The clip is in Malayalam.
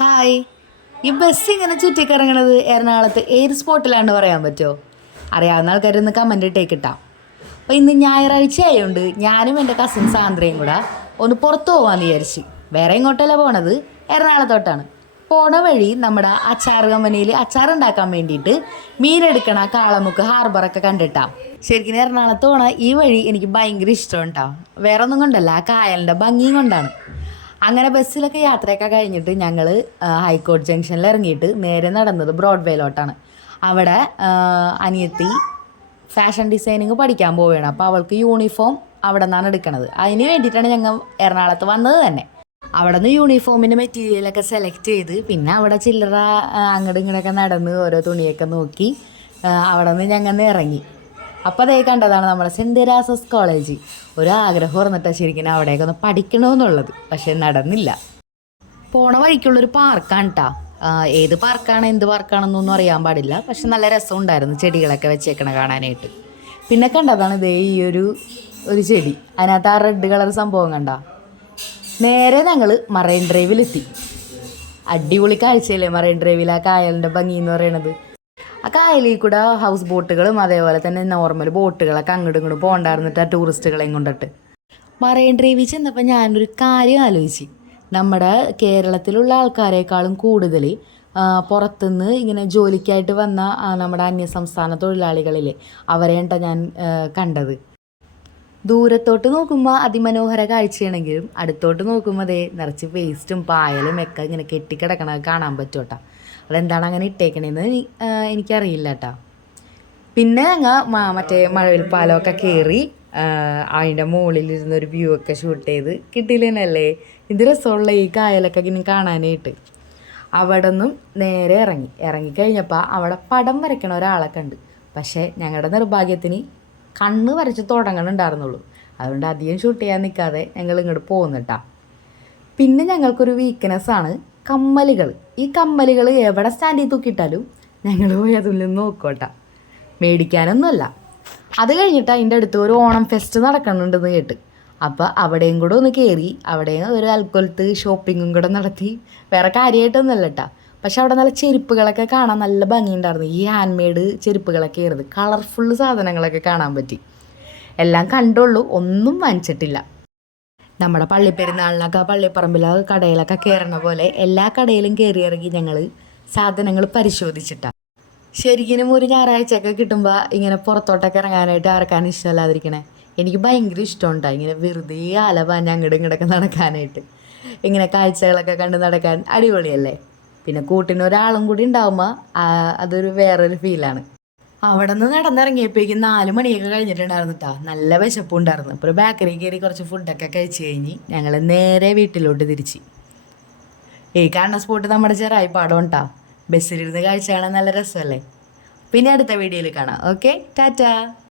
ഹായ്. ഈ ബസ് ഇങ്ങനെ ചുറ്റിക്കറങ്ങണത് എറണാകുളത്ത് ഏത് സ്പോട്ടിലാണെന്ന് പറയാൻ പറ്റുമോ? അറിയാവുന്ന ആൾക്കാരൊന്ന് കമന്റ് ഇട്ടേക്കിട്ടാം. അപ്പോൾ ഇന്ന് ഞായറാഴ്ച ആയതുകൊണ്ട് ഞാനും എന്റെ കസിൻ സാന്ദ്രയും കൂടെ ഒന്ന് പുറത്തു പോകാമെന്ന് വിചാരിച്ച്. വേറെ ഇങ്ങോട്ടല്ല പോണത്? എറണാകുളത്തോട്ടാണ്. പോണ വഴി നമ്മുടെ അച്ചാർ കമ്പനിയിൽ അച്ചാർ ഉണ്ടാക്കാൻ വേണ്ടിയിട്ട് മീനെടുക്കണ കാളമുക്ക് ഹാർബറൊക്കെ കണ്ടിട്ടാം. ശരിക്കും എറണാകുളത്ത് പോണ ഈ വഴി എനിക്ക് ഭയങ്കര ഇഷ്ടം ഉണ്ടാവും വേറെ ഒന്നും കൊണ്ടല്ല ആ കായലിന്റെ ഭംഗിയും കൊണ്ടാണ്. അങ്ങനെ ബസ്സിലൊക്കെ യാത്രയൊക്കെ കഴിഞ്ഞിട്ട് ഞങ്ങൾ ഹൈക്കോർട്ട് ജംഗ്ഷനിൽ ഇറങ്ങിയിട്ട് നേരെ നടന്നത് ബ്രോഡ്വേയിലോട്ടാണ്. അവിടെ അനിയത്തി ഫാഷൻ ഡിസൈനിങ് പഠിക്കാൻ പോവുകയാണ്. അപ്പോൾ അവൾക്ക് യൂണിഫോം അവിടെ നിന്നാണ് എടുക്കണത്. അതിന് വേണ്ടിയിട്ടാണ് ഞങ്ങൾ എറണാകുളത്ത് വന്നത് തന്നെ. അവിടെ നിന്ന് യൂണിഫോമിന്റെ മെറ്റീരിയലൊക്കെ സെലക്ട് ചെയ്ത് പിന്നെ അവിടെ ചില്ലറ അങ്ങോട്ടും ഇങ്ങോട്ടൊക്കെ നടന്ന് ഓരോ തുണിയൊക്കെ നോക്കി അവിടെ നിന്ന് ഞങ്ങൾ ഇറങ്ങി. അപ്പോൾ അതേ കണ്ടതാണ് നമ്മുടെ സെന്റ് കോളേജ്. ഒരു ആഗ്രഹം ഓർന്നിട്ടാണ് ശരിക്കും അവിടേക്ക് ഒന്ന് പഠിക്കണമെന്നുള്ളത് പക്ഷെ നടന്നില്ല. പോണ വഴിക്കുള്ളൊരു പാർക്കാണ് കേട്ടോ ഏത് പാർക്കാണ് എന്ത് പാർക്കാണെന്നൊന്നും അറിയാൻ പാടില്ല. പക്ഷെ നല്ല രസം ഉണ്ടായിരുന്നു ചെടികളൊക്കെ വെച്ചേക്കണ കാണാനായിട്ട്. പിന്നെ കണ്ടതാണ് ഇതേ ഈ ഒരു ഒരു ചെടി. അതിനകത്ത് ആ റെഡ് കളർ സംഭവം കണ്ട. നേരെ ഞങ്ങൾ മറൈൻ ഡ്രൈവിലെത്തി. അടിപൊളി കാഴ്ചയല്ലേ മറൈൻ ഡ്രൈവിൽ ആ കായലിന്റെ ഭംഗി എന്ന് പറയണത്. ആ കായലിൽ കൂടെ ഹൗസ് ബോട്ടുകളും അതേപോലെ തന്നെ നോർമൽ ബോട്ടുകളൊക്കെ അങ്ങോട്ടും ഇങ്ങോട്ടും പോകണ്ടായിരുന്നിട്ട് ആ ടൂറിസ്റ്റുകളെയും കൊണ്ടിട്ട്. മറൈൻ ഡ്രൈവിൽ ചെന്നപ്പോൾ ഞാനൊരു കാര്യം ആലോചിച്ച്. നമ്മുടെ കേരളത്തിലുള്ള ആൾക്കാരെക്കാളും കൂടുതൽ പുറത്തുനിന്ന് ഇങ്ങനെ ജോലിക്കായിട്ട് വന്ന നമ്മുടെ അന്യസംസ്ഥാന തൊഴിലാളികളിലെ അവരെയാണ് ഞാൻ കണ്ടത്. ദൂരത്തോട്ട് നോക്കുമ്പോൾ അതിമനോഹര കാഴ്ചയാണെങ്കിലും അടുത്തോട്ട് നോക്കുമ്പോൾ അതേ നിറച്ച് വേസ്റ്റും പായലും ഒക്കെ ഇങ്ങനെ കെട്ടിക്കിടക്കണ കാണാൻ പറ്റും കേട്ടോ. അതെന്താണ് അങ്ങനെ ഇട്ടേക്കണേന്ന് എനി- എനിക്കറിയില്ല കേട്ടോ പിന്നെ ഞങ്ങൾ മറ്റേ മഴവിൽ പാലമൊക്കെ കയറി അതിന്റെ മുകളിലിരുന്ന് ഒരു വ്യൂ ഒക്കെ ഷൂട്ട് ചെയ്ത് കിട്ടിയില്ലേനല്ലേ? ഇത് രസമുള്ള ഈ കായലൊക്കെ ഇനി കാണാനായിട്ട്. അവിടെ നിന്നും നേരെ ഇറങ്ങി. ഇറങ്ങിക്കഴിഞ്ഞപ്പോൾ അവിടെ പടം വരയ്ക്കണ ഒരാളെ കണ്ട് പക്ഷേ ഞങ്ങളുടെ നിർഭാഗ്യത്തിന് കണ്ണ് വരച്ച് തുടങ്ങണുണ്ടായിരുന്നുള്ളൂ അതുകൊണ്ട് അധികം ഷൂട്ട് ചെയ്യാൻ നിൽക്കാതെ ഞങ്ങൾ ഇങ്ങോട്ട് പോകുന്നിട്ടാ പിന്നെ ഞങ്ങൾക്കൊരു വീക്ക്നെസ് ആണ്. കമ്മലുകൾ. ഈ കമ്മലുകൾ എവിടെ സ്റ്റാൻഡിൽ തൂക്കിയിട്ടാലും ഞങ്ങൾ പോയി അതിൽ നിന്ന് നോക്കോട്ടെ. മേടിക്കാനൊന്നുമല്ല. അത് കഴിഞ്ഞിട്ട് അതിന്റെ അടുത്ത് ഒരു ഓണം ഫെസ്റ്റ് നടക്കുന്നുണ്ടെന്ന് കേട്ട്. അപ്പോൾ അവിടെയും കൂടെ ഒന്ന് കയറി അവിടെ ഒരു അൽക്കൊലത്ത് ഷോപ്പിങ്ങും കൂടെ നടത്തി. വേറെ കാര്യമായിട്ടൊന്നുമല്ല കേട്ടോ പക്ഷെ അവിടെ നല്ല ചെരുപ്പുകളൊക്കെ കാണാൻ നല്ല ഭംഗിയുണ്ടായിരുന്നു. ഈ ഹാൻഡ് മെയ്ഡ് ചെരുപ്പുകളൊക്കെ ആയിരുന്നു. കളർഫുൾ സാധനങ്ങളൊക്കെ കാണാൻ പറ്റി. എല്ലാം കണ്ടുള്ളൂ ഒന്നും വാങ്ങിച്ചിട്ടില്ല. നമ്മുടെ പള്ളിപ്പെരുന്നാളിനൊക്കെ പള്ളിപ്പറമ്പിലൊക്കെ കടയിലൊക്കെ കയറണ പോലെ എല്ലാ കടയിലും കയറി ഇറങ്ങി ഞങ്ങൾ സാധനങ്ങൾ പരിശോധിച്ചിട്ടാണ് ശരിക്കും ഒരു ഞായറാഴ്ചയൊക്കെ കിട്ടുമ്പോൾ ഇങ്ങനെ പുറത്തോട്ടൊക്കെ ഇറങ്ങാനായിട്ട് ആർക്കാൻ ഇഷ്ടമല്ലാതിരിക്കണേ? എനിക്ക് ഭയങ്കര ഇഷ്ടമുണ്ടായി ഇങ്ങനെ വെറുതെ അലവ അങ്ങോട്ടും ഇങ്ങോട്ടൊക്കെ നടക്കാനായിട്ട്. ഇങ്ങനെ കാഴ്ചകളൊക്കെ കണ്ട് നടക്കാൻ അടിപൊളിയല്ലേ? പിന്നെ കൂട്ടിന് ഒരാളും കൂടി ഉണ്ടാവുമ്പോൾ അതൊരു വേറൊരു ഫീലാണ് അവിടെ നിന്ന് നടന്നിറങ്ങിയപ്പോഴേക്കും നാല് മണിയൊക്കെ കഴിഞ്ഞിട്ടുണ്ടായിരുന്നു കേട്ടോ നല്ല വിശപ്പുണ്ടായിരുന്നു. അപ്പോൾ ബേക്കറി കയറി കുറച്ച് ഫുഡൊക്കെ കഴിച്ച് കഴിഞ്ഞ് ഞങ്ങൾ നേരെ വീട്ടിലോട്ട് തിരിച്ച്. ഈ കാണുന്ന സ്പോട്ട് നമ്മുടെ ചെറായി പാടം ഉണ്ടാ ബസ്സിലിരുന്ന് കാഴ്ച കാണാൻ നല്ല രസമല്ലേ? പിന്നെ അടുത്ത വീഡിയോയിൽ കാണാം. Okay tata.